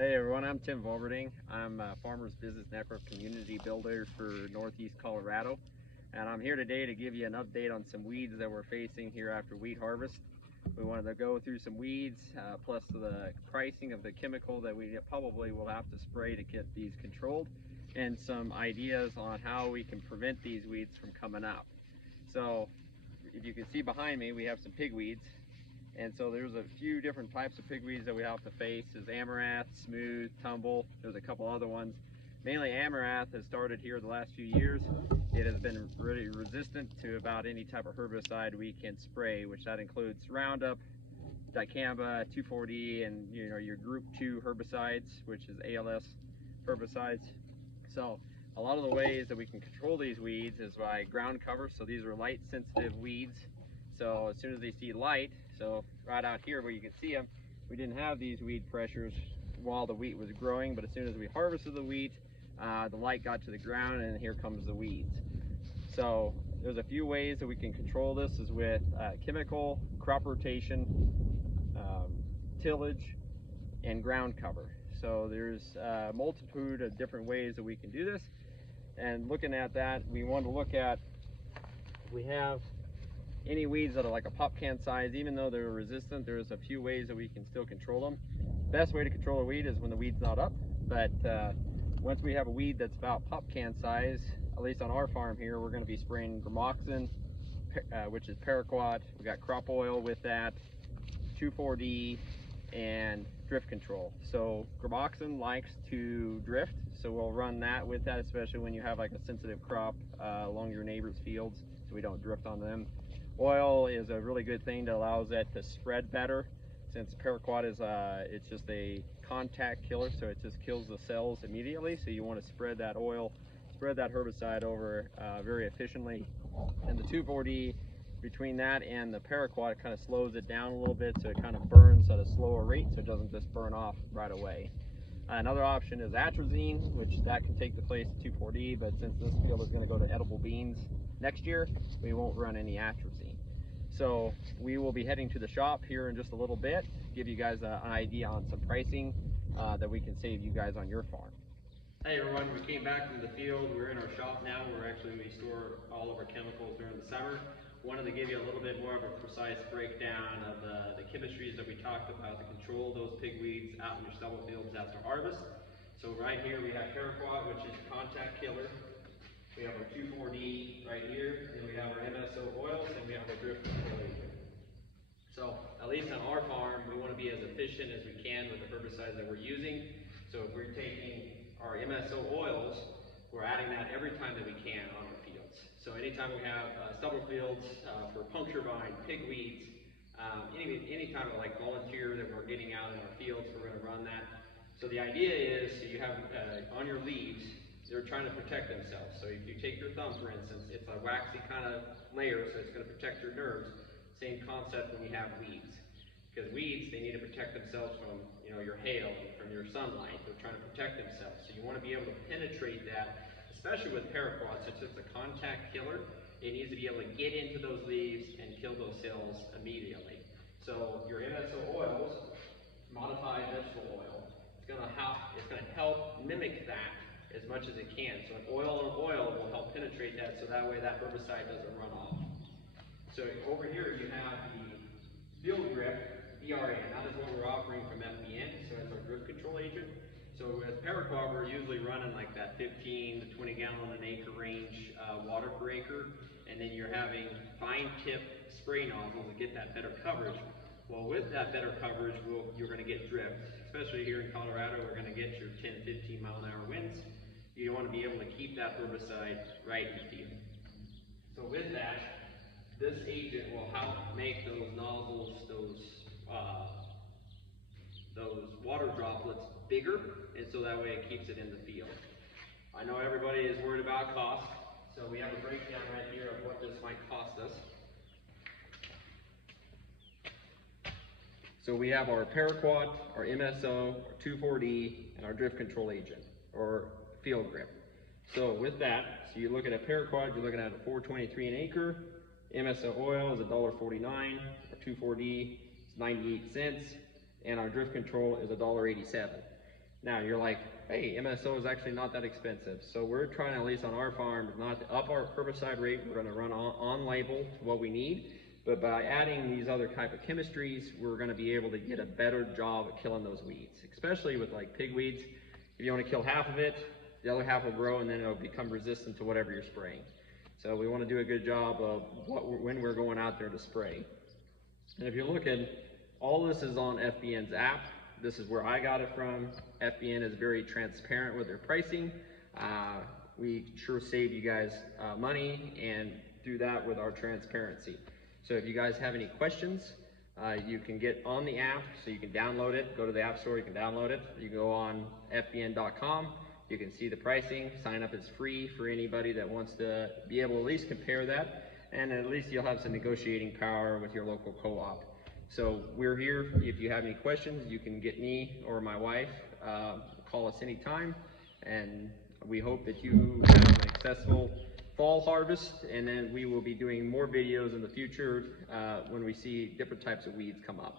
Hey everyone, I'm Tim Volverding. I'm a Farmers Business Network Community Builder for Northeast Colorado. And I'm here today to give you an update on some weeds that we're facing here after wheat harvest. We wanted to go through some weeds, plus the pricing of the chemical that we probably will have to spray to get these controlled, and some ideas on how we can prevent these weeds from coming up. So if you can see behind me, we have some pigweeds. And so there's a few different types of pigweeds that we have to face. There's amaranth, smooth, tumble. There's a couple other ones. Mainly amaranth has started here the last few years. It has been really resistant to about any type of herbicide we can spray, which that includes Roundup, dicamba, 2,4-D, and your group 2 herbicides, which is ALS herbicides. So a lot of the ways that we can control these weeds is by ground cover. So these are light sensitive weeds. So as soon as they see light, so right out here where you can see them, we didn't have these weed pressures while the wheat was growing, but as soon as we harvested the wheat, the light got to the ground and here comes the weeds. So there's a few ways that we can control this is with chemical, crop rotation, tillage, and ground cover. So there's a multitude of different ways that we can do this. And looking at that, we want to look at, we have any weeds that are like a pop can size. Even though they're resistant, there's a few ways that we can still control them. Best way to control a weed is when the weed's not up, but once we have a weed that's about pop can size, at least on our farm here, we're going to be spraying gramoxin, which is paraquat. We got crop oil with that, 2,4-D, and drift control. So gramoxin likes to drift, so we'll run that with that, especially when you have like a sensitive crop along your neighbor's fields, so we don't drift on them. Oil is a really good thing that allows that to spread better, since paraquat is it's just a contact killer, so it just kills the cells immediately. So you want to spread that oil, spread that herbicide over very efficiently. And the 2,4-D, between that and the paraquat, kind of slows it down a little bit, so it kind of burns at a slower rate, so it doesn't just burn off right away. Another option is atrazine, which that can take the place of 2,4-D, but since this field is going to go to edible beans next year, we won't run any atrazine. So we will be heading to the shop here in just a little bit, give you guys an idea on some pricing that we can save you guys on your farm. Hey everyone, we came back from the field. We're in our shop now where we store all of our chemicals during the summer. Wanted to give you a little bit more of a precise breakdown of the chemistries that we talked about to control those pigweeds out in your stubble fields after harvest. So right here we have paraquat, which is a contact killer. We have our 2,4-D right here, and then we have our MSO oils, and we have our drift control agent. So at least on our farm, we want to be as efficient as we can with the herbicides that we're using. So if we're taking our MSO oils, we're adding that every time that we can on our fields. So anytime we have stubble fields for puncture vine, pigweeds, any type of like volunteer that we're getting out in our fields, we're going to run that. So the idea is, so you have on your leaves, they're trying to protect themselves. So if you take your thumb, for instance, it's a waxy kind of layer, so it's going to protect your nerves. Same concept when you have weeds. Because weeds, they need to protect themselves from your hail and from your sunlight. They're trying to protect themselves. So you want to be able to penetrate that, especially with paraquat, since it's a contact killer. It needs to be able to get into those leaves and kill those cells immediately. So your MSO oils, modified vegetable oil, it's going to help mimic that as much as it can. So an oil on oil will help penetrate that, so that way that herbicide doesn't run off. So over here you have the Field Grip ERA, and that is what we're offering from FBN, so it's our drift control agent. So with paraquat, we're usually running like that 15 to 20 gallon an acre range water per acre, and then you're having fine tip spray nozzles to get that better coverage. Well, with that better coverage, you're going to get drift, especially here in Colorado. We're going to get your 10, 15 mile an hour winds. You want to be able to keep that herbicide right in the field. So with that, this agent will help make those nozzles, those water droplets bigger, and so that way it keeps it in the field. I know everybody is worried about cost, so we have a breakdown right here of what this might cost us. So we have our paraquat, our MSO, our 2,4-D, and our drift control agent, or Field Grip. So with that, so you're looking at paraquat, you're looking at $4.23 an acre. MSO oil is $1.49. Our 2,4-D is 98 cents, and our drift control is $1.87. Now you're like, hey, MSO is actually not that expensive. So we're trying, at least on our farm, not to up our herbicide rate. We're gonna run on label to what we need. But by adding these other type of chemistries, we're gonna be able to get a better job at killing those weeds, especially with like pigweeds. If you wanna kill half of it, the other half will grow and then it'll become resistant to whatever you're spraying. So we wanna do a good job of when we're going out there to spray. And if you're looking, all this is on FBN's app. This is where I got it from. FBN is very transparent with their pricing. We sure save you guys money and do that with our transparency. So if you guys have any questions, you can get on the app, so you can download it. Go to the App Store, you can download it. You can go on FBN.com. You can see the pricing. Sign up is free for anybody that wants to be able to at least compare that. And at least you'll have some negotiating power with your local co-op. So we're here. If you have any questions, you can get me or my wife. Call us anytime. And we hope that you have an successful fall harvest. And then we will be doing more videos in the future when we see different types of weeds come up.